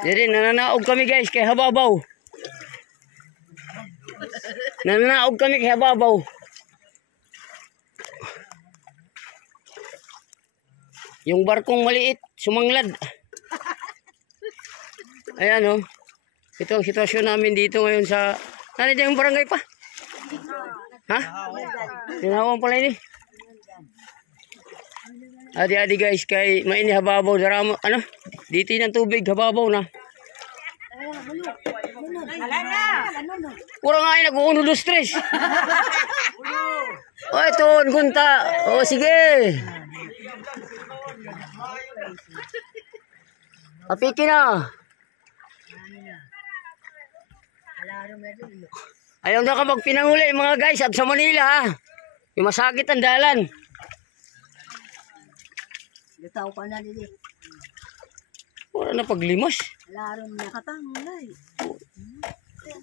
Diri nananaog kami guys kay hababaw. Nananaog kami kay hababaw. Yung barkong maliit, sumanglad. Ayan oh. Ito ang sitwasyon namin dito ngayon sa... Nandiyan yung barangay pa? Ha? Tinawang pala ini. Adi-adi guys, kay maini hababaw. Daramo, ano? Dito ng tubig, hababaw na. Kurang nga yung nag-uuno dos tres. O ito, gunta. O sige. Apiki na. Ayaw na ka magpinanguli mga guys at sa Manila ha. Yung masakit ang dalan. Lutaw ka na dili. Wala na paglimos. Laro na katangulay.